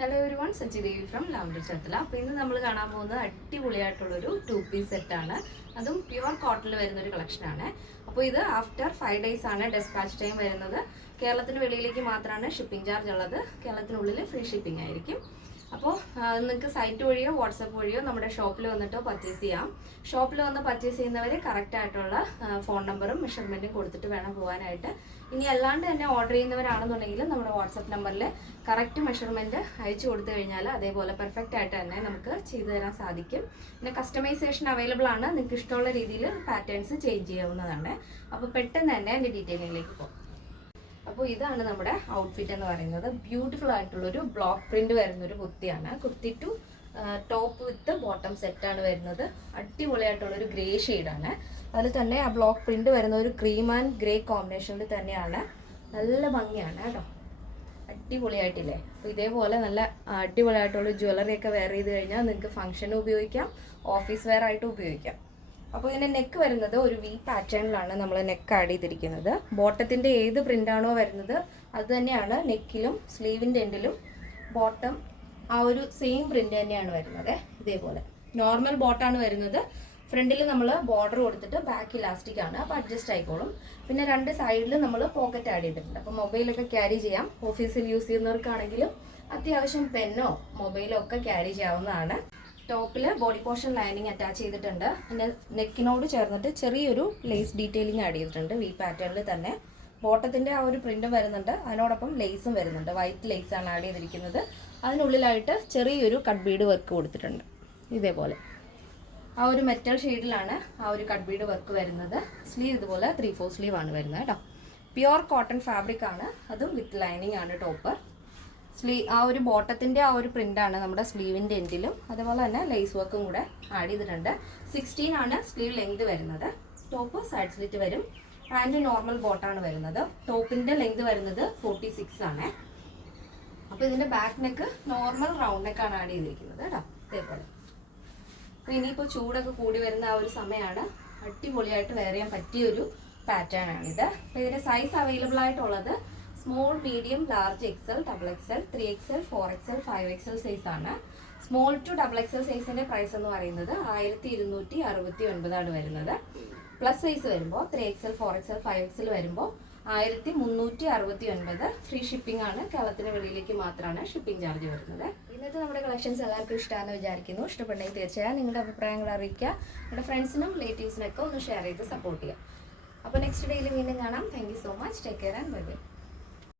Hello everyone, Sachi Devi from lavender ചത്തല. അപ്പോൾ ഇന്ന് നമ്മൾ കാണാൻ പോകുന്നത് അടിപൊളിയായിട്ടുള്ളൊരു 2-piece സെറ്റാണ്. അതും പ്യുവർ കോട്ടണിൽ വരുന്നൊരു കളക്ഷനാണ്. അപ്പോൾ ഇത് ആഫ്റ്റർ 5 days ആണ് ഡെസ്പാച്ച് ടൈം വരുന്നത്. കേരളത്തിന് വെളിയിലേക്ക് മാത്രമാണ് ഷിപ്പിംഗ് ചാർജ് ഉള്ളത്. കേരളത്തിനുള്ളിൽ ഫ്രീ ഷിപ്പിംഗ് ആയിരിക്കും. അപ്പോൾ നിങ്ങൾക്ക് സൈറ്റ് വഴിയോ വാട്സപ്പ് വഴിയോ നമ്മുടെ ഷോപ്പിൽ വന്നിട്ടോ പർച്ചേസ് ചെയ്യാം. ഷോപ്പിൽ വന്ന് പർച്ചേസ് ചെയ്യുന്നവർ കറക്റ്റായിട്ടുള്ള ഫോൺ നമ്പറും മെഷർമെൻറ്റും കൊടുത്തിട്ട് വേണം പോകാനായിട്ട്. ഇനി അല്ലാണ്ട് തന്നെ ഓർഡർ ചെയ്യുന്നവരാണെന്നുണ്ടെങ്കിൽ നമ്മുടെ വാട്സപ്പ് നമ്പറിൽ കറക്റ്റ് മെഷർമെൻറ്റ് അയച്ചു കൊടുത്തു കഴിഞ്ഞാൽ അതേപോലെ പെർഫെക്റ്റ് ആയിട്ട് തന്നെ നമുക്ക് ചെയ്തു തരാൻ സാധിക്കും. പിന്നെ കസ്റ്റമൈസേഷൻ അവൈലബിൾ ആണ്. നിങ്ങൾക്ക് ഇഷ്ടമുള്ള രീതിയിൽ പാറ്റേൺസ് ചേഞ്ച് ചെയ്യാവുന്നതാണ്. അപ്പോൾ പെട്ടെന്ന് തന്നെ എൻ്റെ ഡീറ്റെയിലിംഗിലേക്ക് പോകും. അപ്പോൾ ഇതാണ് നമ്മുടെ ഔട്ട്ഫിറ്റ് എന്ന് പറയുന്നത്. ബ്യൂട്ടിഫുൾ ആയിട്ടുള്ളൊരു ബ്ലോക്ക് പ്രിന്റ് വരുന്നൊരു കുർത്തിയാണ്. Kurti to top with bottom സെറ്റാണ് വരുന്നത്. അടിപൊളിയായിട്ടുള്ളൊരു ഗ്രേ ഷെയ്ഡാണ്. അതിൽ തന്നെ ആ ബ്ലോക്ക് പ്രിന്റ് വരുന്ന ഒരു ക്രീം ആൻഡ് ഗ്രേ കോമ്പിനേഷനിൽ തന്നെയാണ്. നല്ല ഭംഗിയാണ് കേട്ടോ, അടിപൊളിയായിട്ടില്ലേ. അപ്പോൾ ഇതേപോലെ നല്ല അടിപൊളിയായിട്ടുള്ള ജ്വല്ലറി ഒക്കെ വെയർ ചെയ്ത് കഴിഞ്ഞാൽ നിങ്ങൾക്ക് ഫംഗ്ഷന് ഉപയോഗിക്കാം, ഓഫീസ് വെയർ ആയിട്ട് ഉപയോഗിക്കാം. അപ്പോൾ ഇതിൻ്റെ നെക്ക് വരുന്നത് ഒരു വി പാറ്റേണിലാണ് നമ്മൾ നെക്ക് ആഡ് ചെയ്തിരിക്കുന്നത്. ബോട്ടത്തിൻ്റെ ഏത് പ്രിൻ്റാണോ വരുന്നത് അത് തന്നെയാണ് നെക്കിലും സ്ലീവിൻ്റെ എൻഡിലും ബോട്ടം ആ ഒരു സെയിം പ്രിൻ്റ് തന്നെയാണ് വരുന്നത്. ഇതേപോലെ നോർമൽ ബോട്ടാണ് വരുന്നത്. ഫ്രണ്ടിൽ നമ്മൾ ബോർഡർ കൊടുത്തിട്ട് ബാക്ക് ഇലാസ്റ്റിക് ആണ്, അപ്പോൾ അഡ്ജസ്റ്റ് ആയിക്കോളും. പിന്നെ രണ്ട് സൈഡിൽ നമ്മൾ പോക്കറ്റ് ആഡ് ചെയ്തിട്ടുണ്ട്. അപ്പോൾ മൊബൈലൊക്കെ ക്യാരി ചെയ്യാം. ഓഫീസിൽ യൂസ് ചെയ്യുന്നവർക്കാണെങ്കിലും അത്യാവശ്യം പെന്നോ മൊബൈലോ ഒക്കെ ക്യാരി ചെയ്യാവുന്നതാണ്. ടോപ്പിൽ ബോഡി പോർഷൻ ലൈനിങ് അറ്റാച്ച് ചെയ്തിട്ടുണ്ട്. പിന്നെ നെക്കിനോട് ചേർന്നിട്ട് ചെറിയൊരു ലേസ് ഡീറ്റെയിലിംഗ് ആഡ് ചെയ്തിട്ടുണ്ട് വി പാറ്റേണിൽ തന്നെ. ബോട്ടത്തിൻ്റെ ആ ഒരു പ്രിൻറ്റും വരുന്നുണ്ട്, അതിനോടൊപ്പം ലേസും വരുന്നുണ്ട്. വൈറ്റ് ലേസാണ് ആഡ് ചെയ്തിരിക്കുന്നത്. അതിനുള്ളിലായിട്ട് ചെറിയൊരു കട്ട് ബീഡ് വർക്ക് കൊടുത്തിട്ടുണ്ട്. ഇതേപോലെ ആ ഒരു മെറ്റൽ ഷെയ്ഡിലാണ് ആ ഒരു കട്ട് ബീഡ് വർക്ക് വരുന്നത്. സ്ലീവ് ഇതുപോലെ 3/4 സ്ലീവ് ആണ് വരുന്നത് കേട്ടോ. പ്യുവർ കോട്ടൺ ഫാബ്രിക് ആണ്, അതും വിത്ത് ലൈനിങ് ആണ് ടോപ്പ്. ആ ഒരു ബോട്ടത്തിൻ്റെ ആ ഒരു പ്രിൻ്റാണ് നമ്മുടെ സ്ലീവിൻ്റെ എൻഡിലും. അതുപോലെ തന്നെ ലേസ് വർക്കും കൂടെ ആഡ് ചെയ്തിട്ടുണ്ട്. 16 ആണ് സ്ലീവ് ലെങ്ത് വരുന്നത്. ടോപ്പ് സൈഡ് സ്ലിറ്റ് വരും. പാൻറ്റ് നോർമൽ ബോട്ടാണ് വരുന്നത്. ടോപ്പിൻ്റെ ലെങ്ത് വരുന്നത് 46 ആണ്. അപ്പോൾ ഇതിൻ്റെ ബാക്ക് നെക്ക് നോർമൽ റൗണ്ട് നെക്കാണ് ആഡ് ചെയ്തിരിക്കുന്നത് കേട്ടോ, ഇതേപോലെ. അപ്പോൾ ഇനിയിപ്പോൾ ചൂടൊക്കെ കൂടി വരുന്ന ആ ഒരു സമയമാണ്. അടിപൊളിയായിട്ട് വെയർ ചെയ്യാൻ പറ്റിയൊരു പാറ്റേൺ ആണിത്. അപ്പോൾ ഇതിൻ്റെ സൈസ് അവൈലബിൾ ആയിട്ടുള്ളത് small, medium, large, XL, double XL, 3XL, 4XL, 5XL size ആണ്. സ്മോൾ ടു ഡബിൾ എക്സൽ സൈസിൻ്റെ പ്രൈസ് എന്ന് പറയുന്നത് 1269 വരുന്നത്. പ്ലസ് സൈസ് വരുമ്പോൾ 3XL, 4XL, 5XL വരുമ്പോൾ 1369. ഫ്രീ ഷിപ്പിംഗ് ആണ്. കേരളത്തിന് വെളിയിലേക്ക് മാത്രമാണ് ഷിപ്പിംഗ് ചാർജ് വരുന്നത്. ഇന്നത്തെ നമ്മുടെ കളക്ഷൻസ് എല്ലാവർക്കും ഇഷ്ടമാണെന്ന് വിചാരിക്കുന്നു. ഇഷ്ടപ്പെട്ടെങ്കിൽ തീർച്ചയായും നിങ്ങളുടെ അഭിപ്രായങ്ങൾ അറിയിക്കുക. നിങ്ങളുടെ ഫ്രണ്ട്സിനും റിലേറ്റീവ്സിനൊക്കെ ഒന്ന് ഷെയർ ചെയ്ത് സപ്പോർട്ട് ചെയ്യുക. അപ്പോൾ നെക്സ്റ്റ് ഡേയിൽ വീണ്ടും കാണാം. Thank you so much. Take care and bye bye.